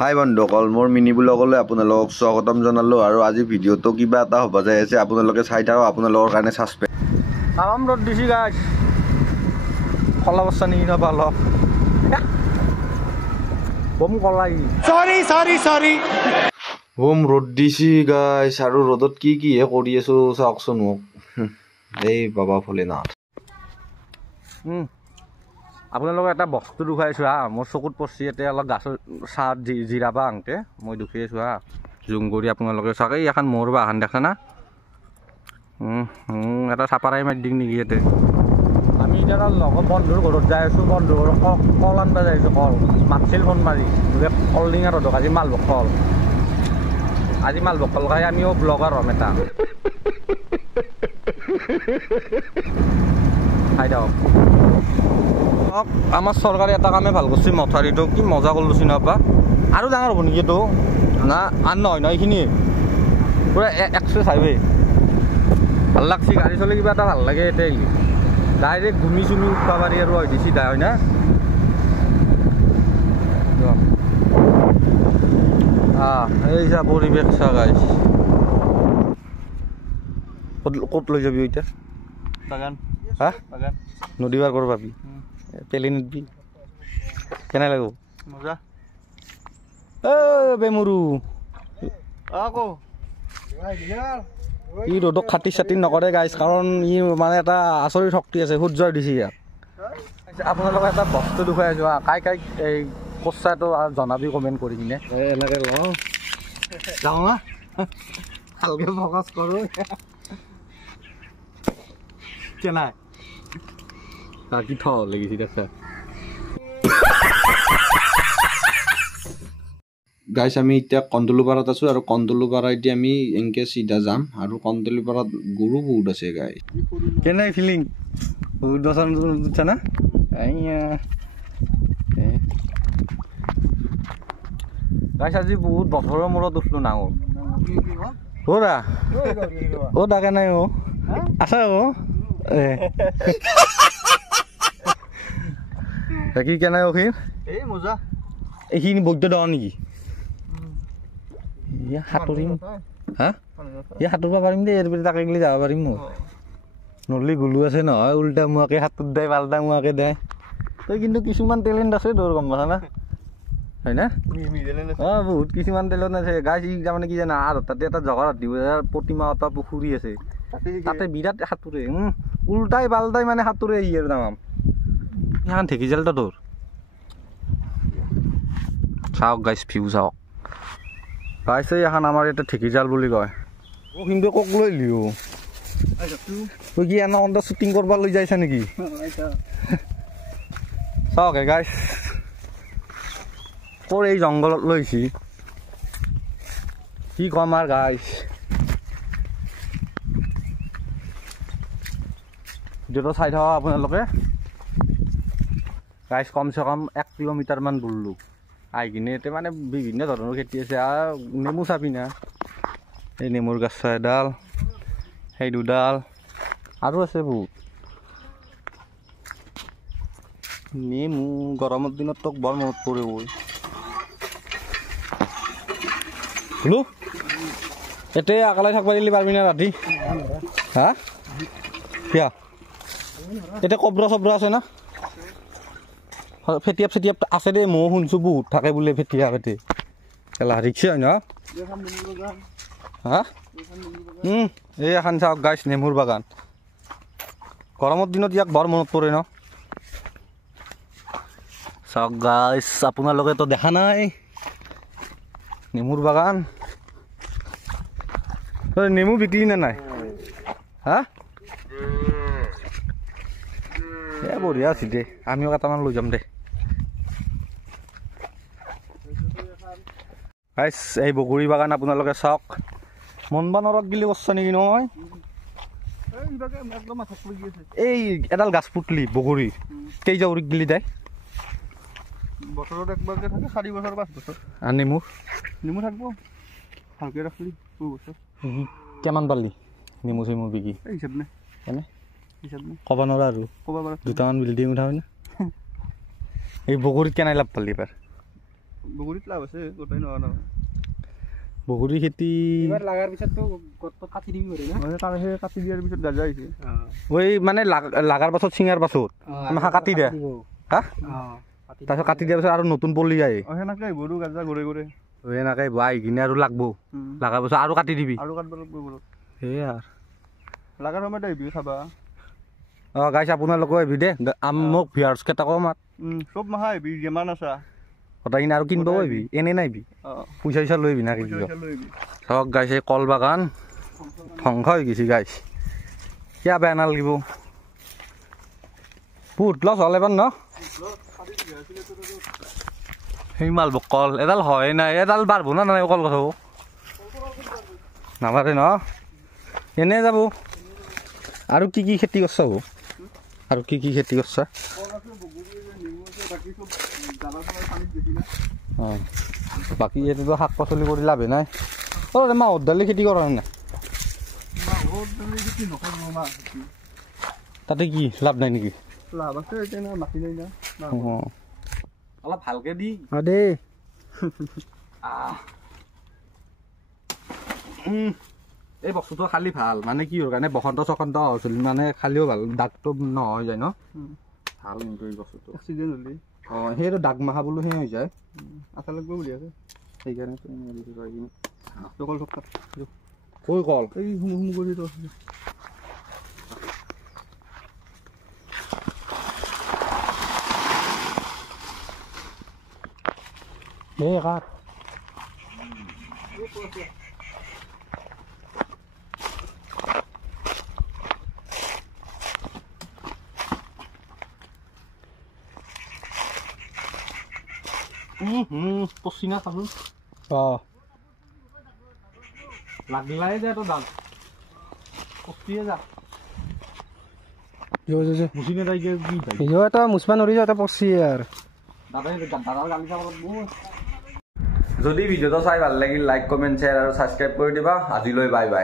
হাই বন্ধুসকল, মোৰ মিনি ব্লগলৈ আপোনালোকক স্বাগতম জনালোঁ আৰু আজি ভিডিঅ'টো কিবা এটা হ'ব যাই আছে। আপোনালোকে চাই থাকক, আপোনালোকৰ কাৰণে ছাছপেন্স। তামাম ৰ'দ দিছি গাইছ, কলা বস্তা নিকি নাপাল বম কলাই সৰি বম ৰ'দ দিছি গাইছ, আৰু ৰ'দত কিহে কৰি আছোঁ চাওকচোন মোক। এই বাবা ভোলেনাথ। আপোনালোকক এটা বস্তু দুখাইছোঁ হা, মোৰ চকুত পৰছি এতিয়া অলপ গাছৰ চাহত জিৰাবা আহোঁতে মই দুখি আছোঁ হা, জুম কৰি আপোনালোকে চাওক। এই এখন মোৰ বাগান দেখা না, এটা চাপাৰাই মাৰি দিম নেকি ইয়াতে। আমি এতিয়া লগৰ বন্ধুৰ ঘৰত যাই আছোঁ, বন্ধুৰ ঘৰত কল আনবা যাই আছোঁ। কল মাতছিল ফোন মাৰি বোলে কল ডিঙা ৰ'দক আজি মালভোগ কল, আজি মালভোগ কল খাই আমিও ব্লগাৰ হ'ম এটা। খাই দিয়ক। আমাৰ চৰকাৰে এটা কামে ভাল কৰিছে, মথাৰিটো কি মজা কৰি লৈছে নাপা। আৰু ডাঙৰ হ'ব নেকি এইটো না? আন নহয় ন, এইখিনি পূৰা এক্সেছ হাইৱে ভাল লাগছি। গাড়ী চলি কিবা এটা ভাল লাগে। এতিয়া ডাইৰেক্ট ঘূমি চুমি উঠব পাৰি আৰু হয় চিধা হয় না। এই চা পৰিৱেশ চা গাইছ। ক'ত লৈ যাবি এতিয়া? বাগান। হা বাগান নদী পাৰ কৰিব পাবি, পেলি নিদবি। কেনে লাগিব? মজা। বেমুৰু ই ৰ'দক খাতি চাতি নকৰে গাইছ, কাৰণ ই মানে এটা আচৰিত শক্তি আছে, সূৰ্যই দিছে ইয়াক। আপোনালোকে এটা বস্তু দেখুৱাই আছোঁ হা, কাই এই কচাটো জনাবি কমেণ্ট কৰি কিনে। এনেকৈ লওঁ যাওঁ হা, ভালকৈ ফকাচ কৰোঁ। কেনাই কি থ লাগিছে দেখা গাইছ, আমি এতিয়া কন্দলুপাৰাত আছোঁ আৰু কন্দলুপাৰা এতিয়া আমি এনেকৈ চিধা যাম। আৰু কন্দলুপাৰাত গৰু বহুত আছে গাই। কেনে ফিলিং? বহুত বছৰ উঠছে না গাইছ। আজি বহুত বছৰৰ মূৰত উঠলো নাঙল। অ'ৰা অ' ডাকে নাই অ' আছা অ' কি কেনে অখিৰ? এই মজা। এইখিনি বৈদ্য দৰা নেকি? সাঁতুৰিম হা, সাঁতুৰিব পাৰিম দেই, এৰ তাকে গেলি যাব পাৰিম। মই নদী গুলু আছে নহয়, উল্টা মুৱাকে সাঁতোৰ দেয়, পাল্টা মুৱাকে দেয়। তই কিন্তু কিছুমান টেলেণ্ট আছে তোৰ, গম পাইছা না? হয় না? বহুত কিছুমান টেলেণ্ট আছে গাইছ। ই তাৰমানে কি জানা, আৰু তাতে এটা জগা দিব, প্ৰতিমা এটা পুখুৰী আছে, তাতে বিৰাট সাঁতোৰে, উল্টাই পাল্টাই মানে সাঁতোৰে ই আৰু তামাম। সেইখন ঢেঁকী জালটা তোৰ চাওক গাইছ, ভিউ চাওক গাইছ। এখন আমাৰ ইয়াতে ঢেঁকী জাল বুলি কয়। অ' কিন্তু কক লৈ লিও তই কি এনে অন্ত শ্বুটিং কৰিব লৈ যাইছা নেকি? চাওক গাইছ, ক'ৰ এই জংঘলত লৈছি কি কম আৰু গাইছ। ভিডিঅ'টো চাই থাকক আপোনালোকে গাইছ। কমচে কম 1 কিলোমিটাৰমান বুললোঁ আহি কিনে। এতিয়া মানে বিভিন্ন ধৰণৰ খেতি আছে। আৰু নেমু চাবি না, এই নেমুৰ গছ এডাল, সেই দুডাল আৰু আছে বহুত নেমু। গৰমৰ দিনত তোক বৰ মনত পৰে বোলো। এতিয়া অকলে থাকিব দিলি পাৰিবি না ৰাতি? হা কিয়া? এতিয়া কব্ৰ চব্ৰ আছে না? ফেটিয়াপ চেটিয়াপ আছে দেই, ময়ো শুনছোঁ বহুত থাকে বোলে ফেটিয়া ফেটি কেলা ৰিক্সা হয় ন? হা এই এখন চাওক গাইছ, নেমুৰ বাগান। গৰমৰ দিনত ইয়াক বৰ মনত পৰে ন? চাওক গাইছ, আপোনালোকেতো দেখা নাই নেমুৰ বাগান। নেমু বিকলি নে নাই? হা বঢ়িয়া আছে দে, আমিও কেইটামান লৈ যাম দে গাইছ। এই বগৰী বাগান আপোনালোকে চাওক, মনবা নৰক গিলি কৰছ নেকি নহয়? এই এডাল গাছ পুতলি বগৰী কেইজা উৰিক গিলি দেয় বছৰত একবাৰকে থাকে, 4 বছৰ 5 বছৰ। আৰু নেমু থাকিব ভালকৈ ৰাখলি 2 বছৰ। কিমান পালি নেমু চেমু বিকি? হিচাপ নাই এনে ক'ব নোৱাৰা আৰু ক'ব পাৰা দুটামান বিল্ডিং উঠাব না। এই বগৰীত কেনে লাভ পালি এবাৰ? বগৰীত লাভ আছে গোটেই নহয় বগৰী খেতি এবাৰ লাগাৰ পিছততো গছটো কাটি দিবি পাৰি না মানে তাৰ সেই কাটি দিয়াৰ পিছত গাজা আহিছে ওই মানে লাগাৰ পাছত চিঙাৰ পাছত মাখা কাটি দে হা তাৰপিছত কাটি দিয়াৰ পিছত আৰু নতুন পলি আহে সেনেকৈ আহিব আৰু গাজা ঘূৰে ঘূৰে এনেকৈ আহি কিনে আৰু লাগব লাগাৰ পাছত আৰু কাটি দিবি আৰু কাটিব লাগিব বাৰু সেয়া লাগাৰ সময়ত আহিবি চাবা গাইছ আপোনালোকেও আহিবি দে মোক ভিউৱাৰ্ছ কেইটাকো মাত চব মাহা আহিবি যিমান আছা গোটেইখিনি আৰু কিনিব আহিবি এনেই নাহিবি পইচা চইচা লৈ আহিবি না কিনিব লৈ আহিবি চাওক গাইছ এই কল বাগান ধ্বংস হৈ গৈছে গাইছ কিয় বেয়া নালাগিব বহুত লছ হ'ল এবাৰ ন সেই মালভোগ কল এডাল হয় নাই এডাল বাঢ়ব না নাই কল গছ নাবাঢ়ে ন এনেই যাব আৰু কি কি খেতি কৰছ হ'ব আৰু কি কি খেতি কৰছ অঁ বাকী এইটোতো শাক পাচলি কৰি লাভে নাই মাহৰ দালি খেতি কৰা নাই তাতে কি লাভ নাই নেকি লাভ আছে এতিয়া মাটি নাই না অঁ অলপ ভালকে দি দেই এই বস্তুটো খালি ভাল মানে কি হয় কাৰণে বসন্ত চসন্ত হৈছিল মানে খালিও ভাল দাগটো নহয় যায় ন ভাল কিন্তু এই বস্তুটো এক্সিডেণ্ট হ'লে অঁ সেইটো দাগ মাখা বোলো সেই হৈ যায় আশা লাগিব বুলি আছে সেইকাৰণে কল থকা কৈ কল এই হুম কৰি তো দেই কাট পচিনা খালোঁ অঁ লাগিলাই যে এটা দাম পচিয়ে যা মুচিনে যাই কি এটা মুছবা নৰি এটা পচি আৰু যদি ভিডিঅ'টো চাই ভাল লাগিল লাইক কমেণ্ট শ্বেয়াৰ আৰু ছাবস্ক্ৰাইব কৰি দিবা আজিলৈ বাই বাই